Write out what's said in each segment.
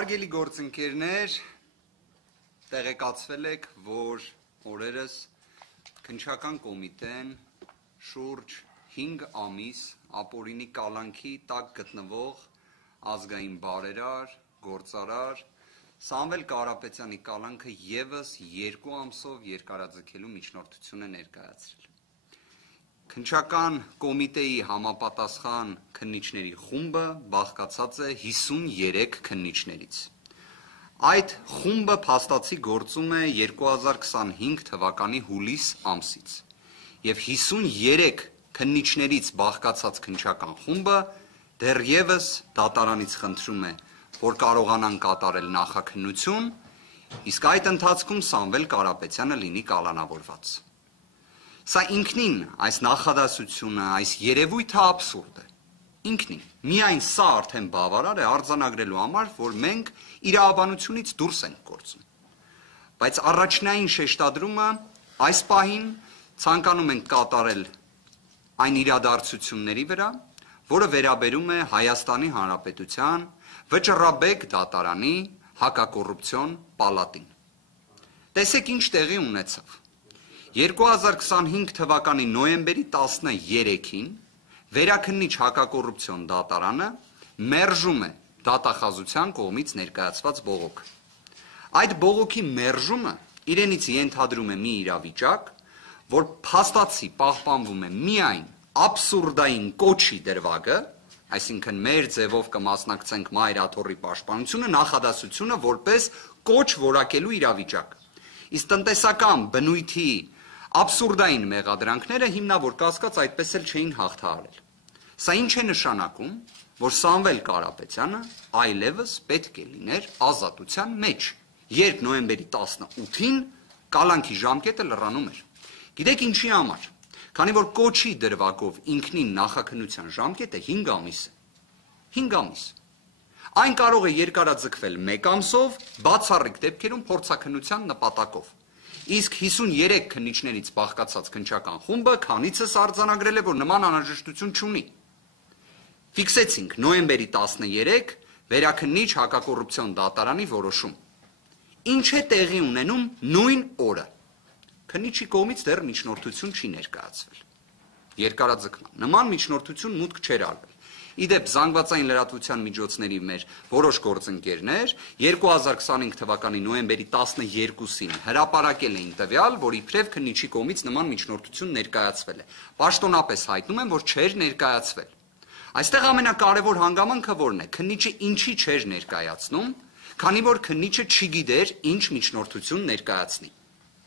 Հարգելի գործընկերներ, տեղեկացվել եք, որ օրերս քննչական կոմիտեն շուրջ 5 ամիս ապօրինի կալանքի տակ գտնվող ազգային բարերար, գործարար Սամվել Կարապետյանի կալանքը ևս 2 ամսով երկարաձգելու միջնորդություն է ներկայացրել։ Քննչական կոմիտեի համապատասխան քննիչների խումբը բաղկացած է 53 քննիչներից։ Այդ խումբը փաստացի գործում է 2025 թվականի հուլիս ամսից եւ 53 քննիչներից բաղկացած քննչական խումբը դեռևս դատարանից խնդրում է, որ կարողանան կատարել նախաքննություն, իսկ այդ ընթացքում Սամվել Կարապետյանը լինի կալանավորված։ Սա ինքնին այս նախադասությունը, այս երևույթը աբսուրդ է։ Ինքնին, միայն սա արդեն բավարար է արձանագրելու համար, որ մենք իրավաբանությունից դուրս ենք գործում։ Բայց առաջնային շեշտադրումը այս պահին ցանկանում ենք կատարել այն իրադարձությունների վրա, որը վերաբերում է Հայաստանի Հանրապետության Վճռաբեկ դատարանի հակակոռուպցիոն պալատին։ Տեսեք ինչ տեղի ունեցավ։ 2025 թվականի նոյեմբերի 13-ին վերաքննիչ հակակոռուպցիոն դատարանը մերժում է դատախազության կողմից ներկայացված բողոք։ Այդ բողոքի մերժումը իրենից ենթադրում է մի իրավիճակ, որ փաստացի պահպանվում է միայն աբսուրդային կոչի դրվագը, այսինքն մեր ձևով կմասնակցենք Մայր աթոռի պաշտպանությունը, նախադասությունը որպես կոչ որակելու իրավիճակ։ Իսկ տնտեսական բնույթի աբսուրդային մեղադրանքները հիմնավոր կասկած այդպես էլ չէին հաղթահարել։ Սա ինչ է նշանակում, որ Սամվել Կարապետյանը այլևս պետք է լիներ ազատության մեջ, երբ նոյեմբերի 18-ին կալանքի ժամկետը լրանում էր։ Գիտեք ինչի համար։ Քանի որ կոչի դրվագով ինքնին նախաքննության ժամկետը 5 ամիս է։ 5 ամիս։ Այն կարող է երկարաձգվել 1 ամսով, բացառիկ դեպքերում փորձաքննության նպատակով։ Իսկ 53 քննիչներից բաղկացած քննչական խումբը քանիցս արձանագրել է, որ նման անհրաժեշտություն չունի։ Ֆիքսեցինք նոյեմբերի 13 վերաքննիչ հակակոռուպցիոն դատարանի որոշում։ Ինչ է տեղի ունենում նույն օրը։ Քննիչի կողմից դեռ միջնորդություն չի ներկայացվել։ Երկարաձգման։ Նման միջնորդություն մուտք չէր արվել։ Իդեպ զանգվածային լրատվության միջոցների մեր որոշ գործընկերներ 2025 թվականի նոյեմբերի 12-ին հրապարակել էին տվյալ, որ իբրև քննիչի կողմից նման միջնորդություն ներկայացվել է։ Պաշտոնապես հայտնում են, որ չէր ներկայացվել։ Այստեղ ամենակարևոր հանգամանքը որն է։ Քննիչը ինչի չէր ներկայացնում, քանի որ քննիչը չգիտեր ինչ միջնորդություն ներկայացնի։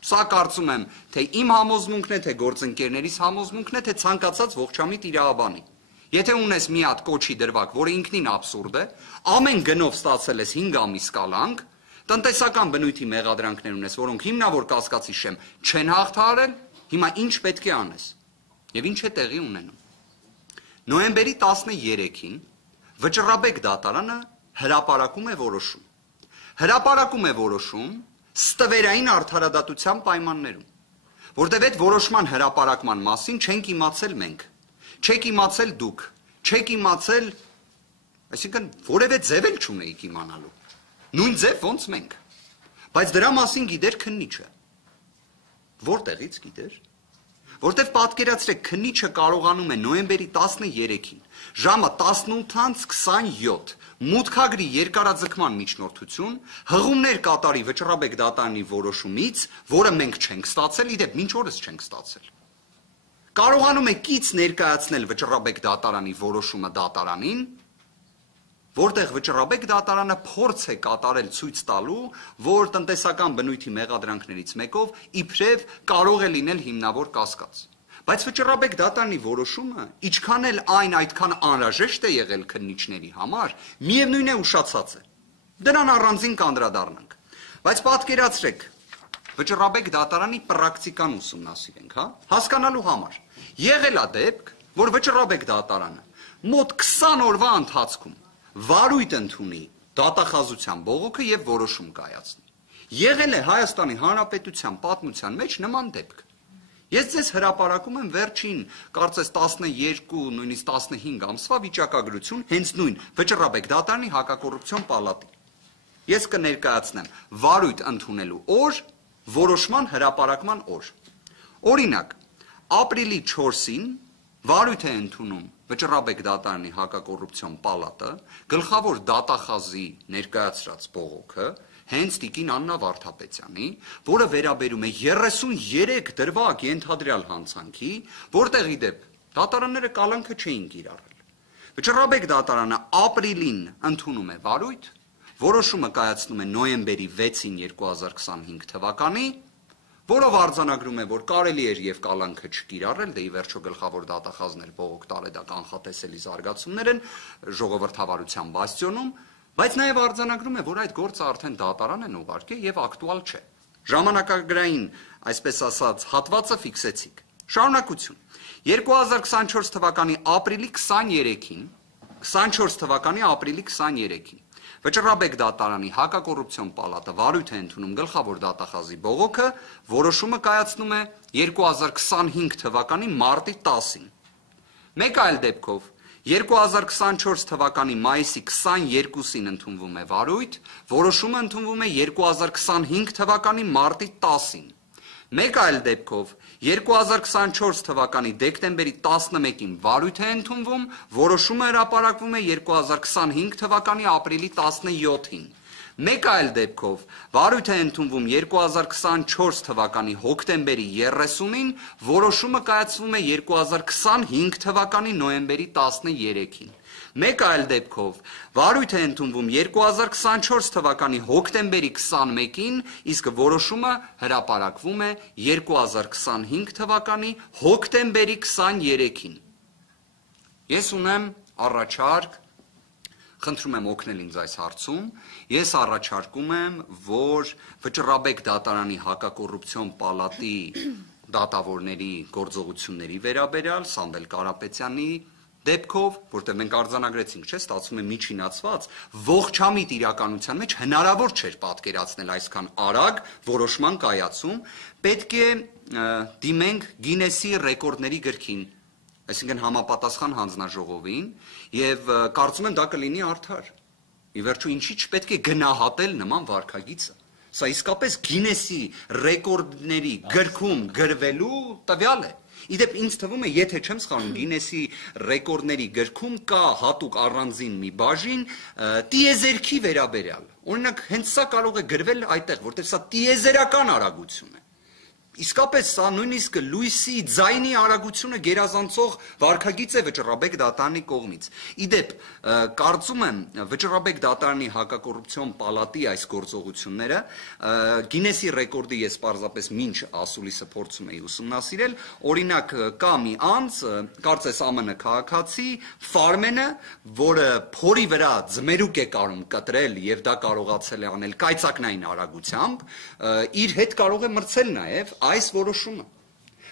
Սա կարծում եմ, թե իմ համոզմունքն է, թե գործընկերներիս համոզմունքն է, թե ցանկացած ողջամիտ իրավաբանի։ Եթե ունես մի հատ կոչի դրվագ, որը ինքնին աբսուրդ է, ամեն գնով ստացել ես 5 ամիս կալանք, տնտեսական բնույթի մեղադրանքներ ունես, որոնք հիմնավոր կասկածի շեմ չեն հաղթահարել, հիմա ինչ պետք է անես։ Եվ ինչ է տեղի ունենում։ Նոյեմբերի 13-ին Վճռաբեկ դատարանը հրապարակում է որոշում։ Հրապարակում է որոշում ստվերային արդարադատության պայմաններում, որտեղ այդ որոշման հրապարակման մասին չենք իմացել մենք, չեք իմացել դուք, չեք իմացել, այսինքն որևէ ձև էլ չունեիք իմանալու, նույն ձև ոնց մենք, բայց դրա մասին գիտեր քննիչը, որտեղից գիտեր, որտեղ պատկերացրեք քննիչը կարողանում է նոյեմբերի 13-ին, ժամը 18:27 մուտքագրի երկարաձգման միջնորդություն, հղումներ կատարի Վճռաբեկ դատարանի որոշումից, որը մենք չենք ստացել, իդեպ մինչ օրս չենք ստացել։ Կարողանում է կից ներկայացնել Վճռաբեկ դատարանի որոշումը դատարանին, որտեղ Վճռաբեկ դատարանը փորձ է կատարել ցույց տալու, որ տնտեսական բնույթի մեղադրանքներից մեկով իբրև կարող է լինել հիմնավոր կասկած։ Բայց Վճռաբեկ դատարանի որոշումը, ինչքան էլ այն այդքան անհրաժեշտ է եղել քննիչների համար, միևնույն է ուշացած է։ Դրան առանձին կանդրադառնանք։ Բայց պատկերացրեք, Վճռաբեկ դատարանի պրակտիկան ուսումնասիրենք, հա, հասկանալու համար։ Եղել է դեպք, որ Վճռաբեկ դատարանը մոտ 20 օրվա ընթացքում վարույթ ընդունի դատախազության բողոքը եւ որոշում կայացնի։ Եղել է Հայաստանի Հանրապետության պատմության մեջ նման դեպք։ Ես ձեզ հրապարակում եմ վերջին, կարծես 12, նույնիսկ 15 ամսվա վիճակագրություն հենց նույն Վճռաբեկ դատարանի հակակոռուպցիոն պալատի։ ես կներկայացնեմ վարույթ ընդունելու օր, որոշման հրապարակման օր։ Օրինակ, ապրիլի 4-ին վարույթ է ընդունում Վճռաբեկ դատարանի հակակոռուպցիոն պալատը, գլխավոր դատախազի ներկայացրած բողոքը, հենց տիկին Աննա Վարդապետյանի, որը վերաբերում է 33 դրվագ ենթադրյալ հանցանքի, որտեղ ի դեպ դատարանները կալանքը չէին կիրառել։ Վճռաբեկ դատարանը ապրիլին ընդունում է վարույթ, որոշումը կայացնում է նոյեմբերի 6-ին 2025 թվականի, որով արձանագրում է, որ կարելի էր եւ կալանքը չկիրառել, դե ի վերջո գլխավոր դատախազներ բողոք տարել դա կանխատեսելի զարգացումներ են ժողովրդավարության բաստիոնում, բայց նաեւ արձանագրում է, որ այդ գործը արդեն դատարան են ուղարկել եւ ակտուալ չէ։ Ժամանակագրային, այսպես ասած, հատվածը ֆիքսեցիք։ Շարունակություն։ 2024 թվականի ապրիլի 23-ին Վճռաբեկ դատարանի հակակոռուպցիոն պալատը վարույթ է ընդունում գլխավոր դատախազի բողոքը, որոշումը կայացնում է 2025 թվականի մարտի 10-ին։ Մեկ այլ դեպքով 2024 թվականի մայիսի 22-ին ընդունվում է վարույթ, որոշումը ընդունվում է 2025 թվականի մարտի 10-ին։ Մեկ այլ դեպքով 2024 թվականի դեկտեմբերի 11-ին վարույթ է ընդունվում, որոշումը հրապարակվում է 2025 թվականի ապրիլի 17-ին։ Մեկ այլ դեպքով վարույթ է ընդունվում 2024 թվականի հոկտեմբերի 30-ին, որոշումը կայացվում է 2025 թվականի նոյեմբերի 13-ին։ Մեկ այլ դեպքով վարույթ է ընդունվում 2024 թվականի հոկտեմբերի 21-ին, իսկ որոշումը հրապարակվում է 2025 թվականի հոկտեմբերի 23-ին։ Ես ունեմ առաջարկ, խնդրում եմ օգնել ինձ այս հարցում, ես առաջարկում եմ, որ Վճռաբեկ դատարանի հակակոռուպցիոն պալատի դատավորների գործողությունների վերաբերյալ Սամվել Կարապետյանի դեպքով, որտեղ մենք արձանագրեցինք, չէ, ստացվում է միջինացված, ողջամիտ իրականության մեջ հնարավոր չէր պատկերացնել այսքան արագ որոշման կայացում, պետք է դիմենք Գինեսի ռեկորդների գրքին, այսինքն համապատասխան հանձնաժողովին, եւ կարծում եմ դա կլինի արդար։ Ի վերջո ինչի՞ չպետք է գնահատել նման վարքագիծը։ Սա իսկապես Գինեսի ռեկորդների գրքում գրվելու տվյալ է։ Իդեպ ինձ թվում է, եթե չեմ սխալվում, Գինեսի ռեկորդների գրքում կա հատուկ առանձին մի բաժին տիեզերքի վերաբերյալ։ Օրինակ, հենց սա կարող է գրվել այդտեղ, որտեղ սա տիեզերական արագություն է։ Իսկապես սա նույնիսկ լույսի ձայնի արագությունը գերազանցող վարքագիծ է Վճռաբեկ դատարանի կողմից։ Իդեպ, կարծում եմ Վճռաբեկ դատարանի հակակոռուպցիոն պալատի այս գործողությունները Գինեսի ռեկորդի ես պարզապես մինչ ասուլիսը փորձում էի ուսումնասիրել, օրինակ կա մի անձ, կարծես ԱՄՆ քաղաքացի Ֆարմենը, որը փորի վրա ձմերուկ է կարում կտրել եւ դա կարողացել է անել կայծակնային արագությամբ, իր հետ կարող է մրցել նաեւ այս որոշումը։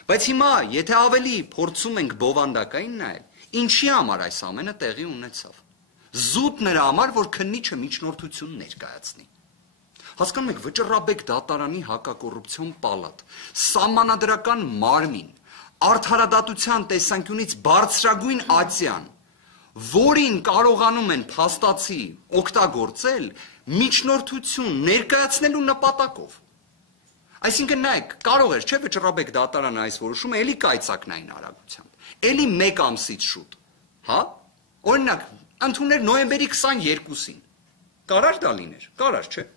Բայց հիմա, եթե ավելի փորձում ենք բովանդակային նայել, ինչի համար այս ամենը տեղի ունեցավ։ Զուտ նրա համար, որ քննիչը միջնորդություն ներկայացնի։ Հասկանում եք, Վճռաբեկ դատարանի հակակոռուպցիոն պալատ, սահմանադրական մարմին, արդարադատության տեսանկյունից բարձրագույն ատյան, որին կարողանում են փաստացի օգտագործել միջնորդություն ներկայացնելու նպատակով։ Այսինքն նայեք, կարող էր, չէ, Վճռաբեկ դատարանը այս որոշումը էլի կայծակնային արագությամբ, էլի մեկ ամսից շուտ, հա, օրինակ, ընդուներ նոյեմբերի 22-ին, կարար դա լիներ, կարար, չէ։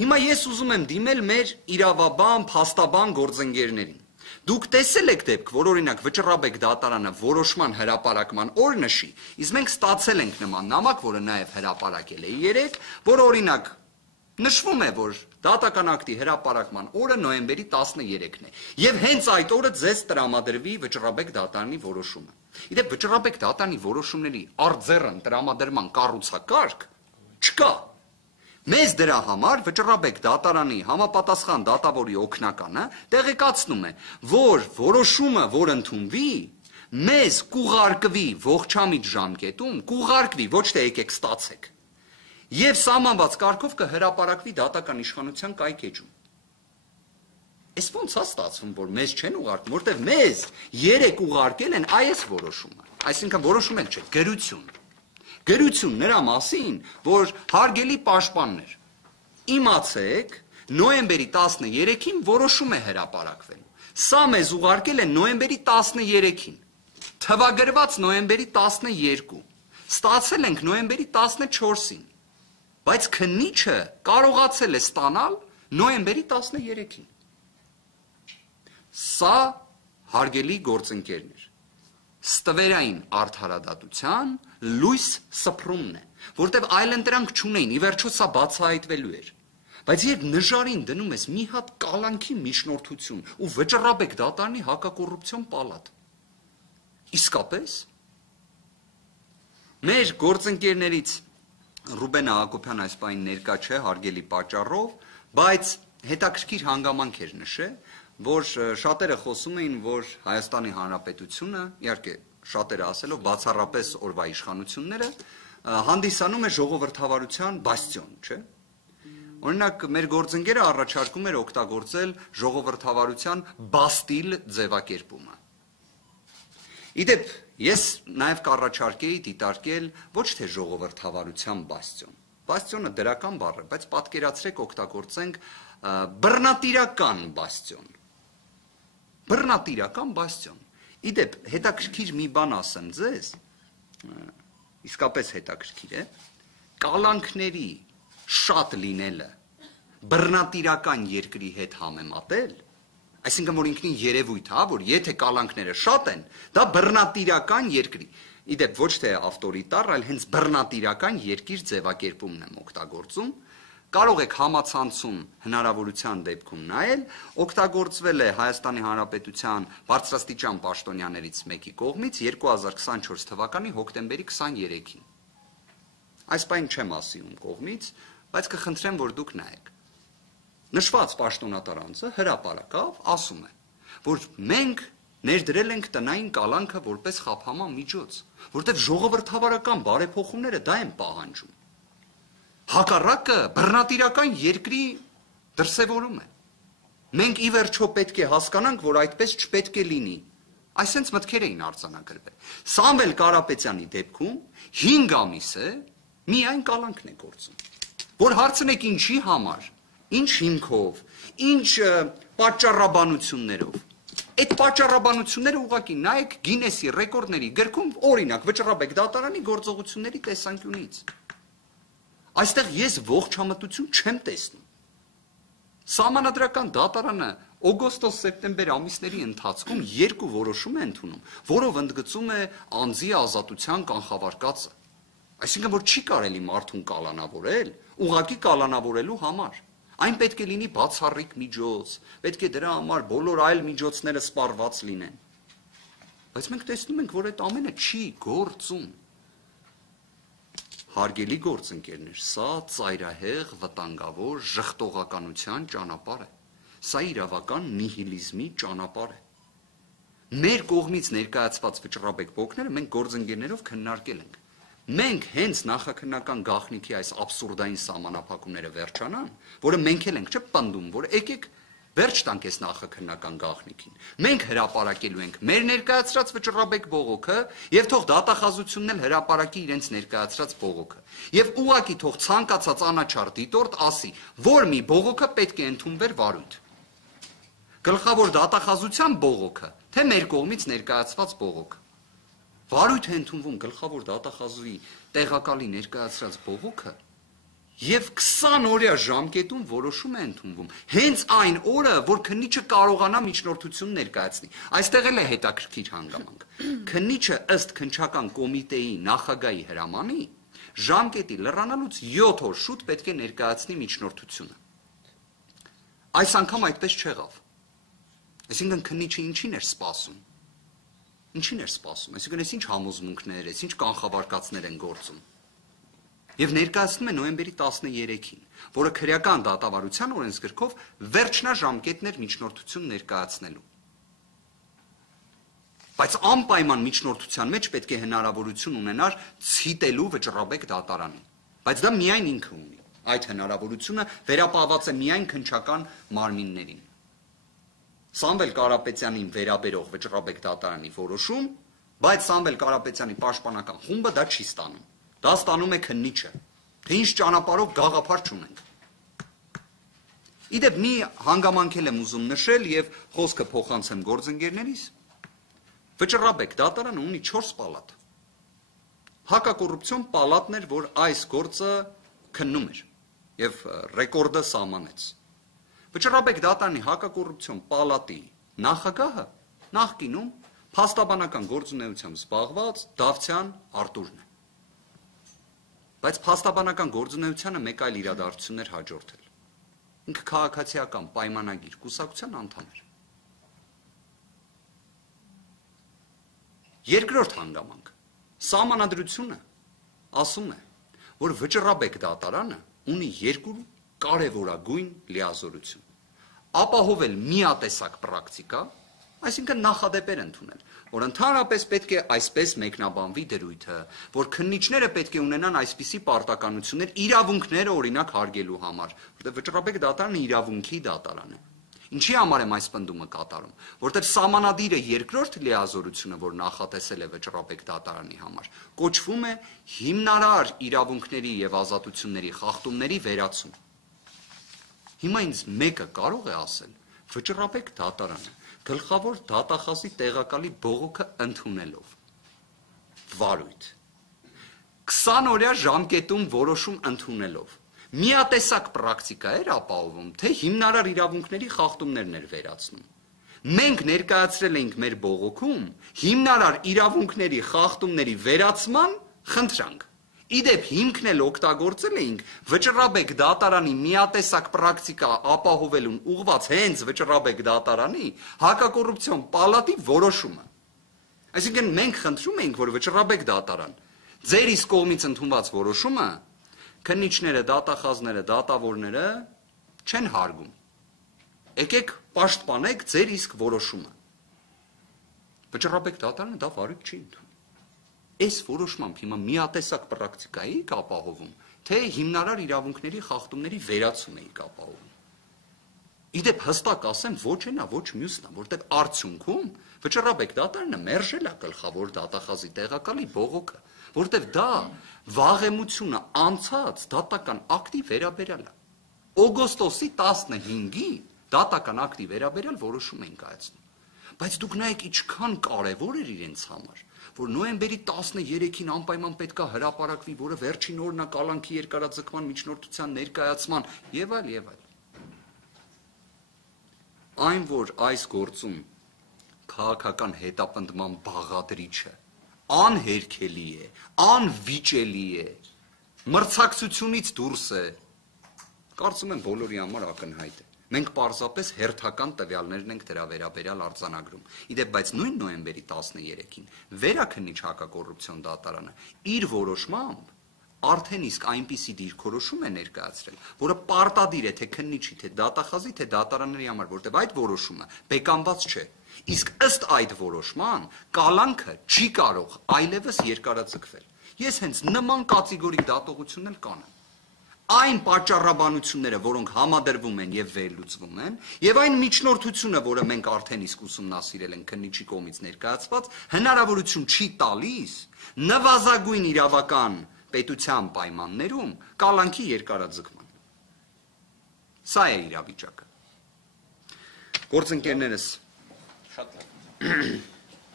Հիմա ես ուզում եմ դիմել մեր իրավաբան, փաստաբան գործընկերներին։ Դուք տեսել եք դեպք, որ օրինակ Վճռաբեկ դատարանը որոշման հրապարակման օր նշի, իսկ մենք ստացել ենք նման նամակ, որը նաև հրապարակել է 3, որ օրինակ նշվում է, որ դատական ակտի հրապարակման օրը նոյեմբերի 13-ն է, եւ հենց այդ օրը ձեզ տրամադրվի Վճռաբեկ դատարանի որոշումը։ Իդեպ Վճռաբեկ դատարանի որոշումների արձեռն տրամադրման կառուցակարգ չկա։ Մեզ դրա համար Վճռաբեկ դատարանի համապատասխան դատավորի օգնականը տեղեկացնում է, որ որոշումը, որ ընդունվի, մեզ կուղարկվի ողջամիտ ժամկետում, կուղարկվի, ոչ թե եկեք ստացեք։ Եվ սահմանված կարգով կհրապարակվի դատական իշխանության կայքեջում։ Այս ոնց է ստացվում, որ մեզ չեն ուղարկում, որտեղ մեզ 3 ուղարկել են այս որոշումը, այսինքն որոշում էլ չէ, գրություն նրա մասին, որ հարգելի պաշտպաններ, իմացեք, նոյեմբերի 13-ին որոշում է հրապարակվելու։ Սա մեզ ուղարկել է նոյեմբերի 13-ին, թվագրված նոյեմբերի 12, ստացել ենք նոյեմբերի 14-ին, բայց քննիչը կարողացել է ստանալ նոյեմբերի 13-ին։ Սա հարգելի գործընկերներ, ստվերային արդարադատության լույս սփռումն է, որտեղ այլընտրանք չունեին, ի վերջո սա բացահայտվելու էր։ Բայց երբ նժարին դնում ես մի հատ կալանքի միջնորդություն ու վճռաբեկ դատարանի հակակոռուպցիոն պալատ, իսկապես մեր գործընկերներից Ռուբեն Հակոբյան այս պահին ներկա չէ հարգելի պատճառով, բայց հետաքրքիր հանգամանք էր նշել, որ շատերը խոսում էին, որ Հայաստանի Հանրապետությունը, իհարկե շատերը ասելով բացառապես օրվա իշխանությունները, հանդիսանում է ժողովրդավարության բաստիոն, չէ՞։ Օրինակ մեր գործընկերը առաջարկում էր օգտագործել ժողովրդավարության բաստիլ ձևակերպումը։ Իդեպ, ես նաև կառաջարկեի դիտարկել ոչ թե ժողովրդավարության բաստիոն։ Բաստիոնը դրական բառ է, բայց պատկերացրեք օգտագործենք բռնատիրական բաստիոն։ Բռնատիրական բաստիոն։ Իդեպ, հետաքրքիր մի բան ասեմ ձեզ, իսկապես հետաքրքիր է, կալանքների շատ լինելը բռնատիրական երկրի հետ համեմատել, այսինքն որ ինքնին երևույթ է, որ եթե կալանքները շատ են, դա բռնատիրական երկրի, իդեպ ոչ թե ավտորիտար, այլ հենց բռնատիրական երկիր ձևակերպումն եմ օգտագործում, կարող եք համացանցում հնարավորության դեպքում նայել, օգտագործվել է Հայաստանի Հանրապետության բարձրաստիճան պաշտոնյաներից մեկի կողմից 2024 թվականի հոկտեմբերի 23-ին։ Այս բան չեմ ասի ում կողմից, բայց կխնդրեմ, որ դուք նայեք։ Նշված պաշտոնատար անձը հրապարակավ ասում է, որ մենք ներդրել ենք տնային կալանքը որպես խափանման միջոց, որտեղ ժողովրդավարական բարեփոխումները դա են պահանջում։ Հակառակը բռնատիրական երկրի դրսևորում է։ Մենք ի վերջո պետք է հասկանանք, որ այդպես չպետք է լինի։ Այսենց մտքեր էին արձանագրվել։ Սամվել Կարապետյանի դեպքում 5 ամիս է միայն կալանքն է գործում։ Որ հարցնեք ինչի համար, ինչ հիմքով, ինչ պատճառաբանություններով։ Այդ պատճառաբանությունները ուղղակի նայեք Գինեսի ռեկորդների գրքում, օրինակ վճռաբեկ դատարանի գործողությունների տեսանկյունից։ Այստեղ ես ողջամտություն չեմ տեսնում։ Սահմանադրական դատարանը օգոստոս-սեպտեմբեր ամիսների ընթացքում 2 որոշում է ընդունում, որով ընդգծում է անձի ազատության կանխավարկածը։ Այսինքն որ չի կարելի մարդուն կալանավորել, ուղղակի կալանավորելու համար։ Այն պետք է լինի բացառիկ միջոց, պետք է դրա համար բոլոր այլ միջոցները սպառված լինեն։ Բայց մենք տեսնում ենք, որ այդ ամենը չի գործում։ Հարգելի գործընկերներ, սա ծայրահեղ, վտանգավոր ժխտողականության ճանապարհ է։ Սա իրավական նիհիլիզմի ճանապարհ է։ Մեր կողմից ներկայացված վճռաբեկ բոկները մենք գործընկերներով քննարկել ենք։ Մենք հենց նախաքննական գաղտնիքի այս աբսուրդային սահմանափակումները վերջանան, որը մենք էլ ենք չպնդում, որ եկեք վերջ տանք այս նախաքննական գաղտնիքին։ Մենք հրապարակելու ենք մեր ներկայացրած վճռաբեկ բողոքը եւ թող դատախազությունն էլ հրապարակի իրենց ներկայացրած բողոքը։ Եվ ուղակի թող ցանկացած անաչառ դիտորդ ասի, որ մի բողոքը պետք է ընդունվեր վարույթ։ Գլխավոր դատախազության բողոքը, թե մեր կողմից ներկայացված բողոքը։ Վարույթ է ընդունվում գլխավոր դատախազուի տեղակալի ներկայացրած բողոքը եւ 20 օրյա ժամկետում որոշում է ընդունվում։ Հենց այն օրը, որ քննիչը կարողանա միջնորդություն ներկայացնի։ Այստեղ էլ է հետաքրքիր հանգամանք։ Քննիչը ըստ քննչական կոմիտեի նախագահի հրամանի ժամկետի լրանալուց 7 օր շուտ պետք է ներկայացնի միջնորդությունը։ Այս անգամ այդպես չեղավ։ Այսինքն քննիչը ինչին էր սպասում։ Ինչին էր սպասում, այսինքն այս ինչ համոզմունքներ, այս ինչ կանխավարկածներ են գործում։ Եվ ներկայացնում է նոյեմբերի 13-ին, որը քրեական դատավարության օրենսգրքով վերջնաժամկետն էր միջնորդություն ներկայացնելու։ Բայց անպայման միջնորդության մեջ պետք է հնարավորություն ունենար ցիտելու վճռաբեկ դատարանին։ Բայց դա միայն ինքը ունի։ Այդ հնարավորությունը վերապահված է միայն քննչական մարմիններին։ Սամվել Կարապետյանին վերաբերող վճռաբեկ դատարանի որոշում, բայց Սամվել Կարապետյանի պաշտպանական խումբը դա չի ստանում։ Դա ստանում է քննիչը, թե ինչ ճանապարհով գաղափար չունենք։ Իդեպ մի հանգամանքել եմ ուզում նշել եւ խոսքը փոխանցեմ գործընկերներիս։ Վճռաբեկ դատարանը ունի 4 պալատ։ Հակակոռուպցիոն պալատն էր, որ այս գործը քննում էր եւ ռեկորդը սահմանեց։ Վճռաբեկ դատարանի հակակոռուպցիոն պալատի նախագահը նախկինում փաստաբանական գործունեությամբ զբաղված Դավթյան Արտուրն է։ Բայց փաստաբանական գործունեությանը մեկ այլ իրադարձություն էր հաջորդել։ Ինքը քաղաքացիական պայմանագիր կուսակցության անդամ էր։ Երկրորդ հանգամանք սահմանադրությունը ասում է, որ վճռաբեկ դատարանը ունի 2 կարևորագույն լիազորություն։ Ապահովել միատեսակ պրակտիկա, այսինքն նախադեպեր ընդունել, որ ընդհանրապես պետք է այսպես մեկնաբանվի դրույթը, որ քննիչները պետք է ունենան այսպիսի պարտականություններ իրավունքները օրինակ հարգելու համար, որտեղ վճռաբեկ դատարանը իրավունքի դատարան է։ Ինչի համար եմ այս պնդումը կատարում, որտեղ սահմանադիրը երկրորդ լիազորությունը, որ նախատեսել է վճռաբեկ դատարանի համար, կոչվում է հիմնարար իրավունքների եւ ազատությունների խախտումների վերացում։ Հիմա ինձ մեկը կարող է ասել, վճռաբեկ դատարանը գլխավոր դատախազի տեղակալի բողոքը ընդունելով վարույթ 20 օրյա ժամկետում որոշում ընդունելով միատեսակ պրակտիկա էր ապահովում, թե հիմնարար իրավունքների խախտումներն էր վերացնում։ Մենք ներկայացրել էինք մեր բողոքում հիմնարար իրավունքների խախտումների վերացման խնդրանք։ Իդեպ հիմքն էլ օգտագործել էինք վճռաբեկ դատարանի միատեսակ պրակտիկա ապահովելուն ուղղված հենց վճռաբեկ դատարանի հակակոռուպցիոն պալատի որոշումը։ Այսինքն մենք խնդրում էինք, որ վճռաբեկ դատարան ձեր իսկ կողմից ընդունված որոշումը քննիչները, դատախազները, դատավորները չեն հարգում։ Եկեք պաշտպանեք ձեր իսկ որոշումը։ Վճռաբեկ դատարանը դա վարույթ չի ընդունում։ Այս որոշմամբ հիմա միատեսակ պրակտիկայի ապահովում, թե հիմնարար իրավունքների խախտումների վերացում էի ապահովում։ Իդեպ հստակ ասեմ, ոչ այնա, ոչ մյուսն է, որտեղ արդյունքում վճռաբեկ դատարանը մերժել է գլխավոր դատախազի տեղակալի բողոքը, որտեղ դա վաղեմությունը անցած դատական ակտի վերաբերյալ է։ Օգոստոսի 15-ի դատական ակտի վերաբերյալ որոշում են կայացնում։ Բայց դուք նայեք ինչքան կարևոր էր իրենց համար, որ նոյեմբերի 13-ին անպայման պետք է հրապարակվի, որը վերջին օրն է կալանքի երկարաձգման միջնորդության ներկայացման եւ այլ եւ այլ։ Այն, որ այս գործում քաղաքական հետապնդման բաղադրիչը անհերքելի է, անվիճելի է, մրցակցությունից դուրս է, կարծում եմ բոլորի համար ակնհայտ է։ Մենք պարզապես հերթական տվյալներն ենք դրա վերաբերյալ արձանագրում։ Իդեպ, բայց նույն նոյեմբերի 13-ին վերաքննիչ հակակոռուպցիոն դատարանը իր որոշմամբ արդեն իսկ այնպիսի դիրքորոշում է ներկայացրել, որը պարտադիր է թե քննիչի, թե դատախազի, թե դատարանների համար, որտեղ այդ որոշումը բեկանված չէ։ Իսկ ըստ այդ որոշման կալանքը չի կարող այլևս երկարաձգվել։ Ես հենց նման կատեգորիկ դատողությունն էլ կանեմ։ Այն պատճառաբանությունները, որոնք համադրվում են եւ վերլուծվում են, եւ այն միջնորդությունը, որը մենք արդեն իսկ ուսումնասիրել ենք քննիչի կողմից ներկայացված, հնարավորություն չի տալիս նվազագույն իրավական պետության պայմաններում կալանքի երկարաձգման։ Սա է իրավիճակը։ Գործընկերներս շատ լավ։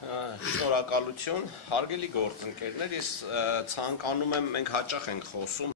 Շնորհակալություն, հարգելի գործընկերներ, ես ցանկանում եմ մենք հաճախ ենք խոսում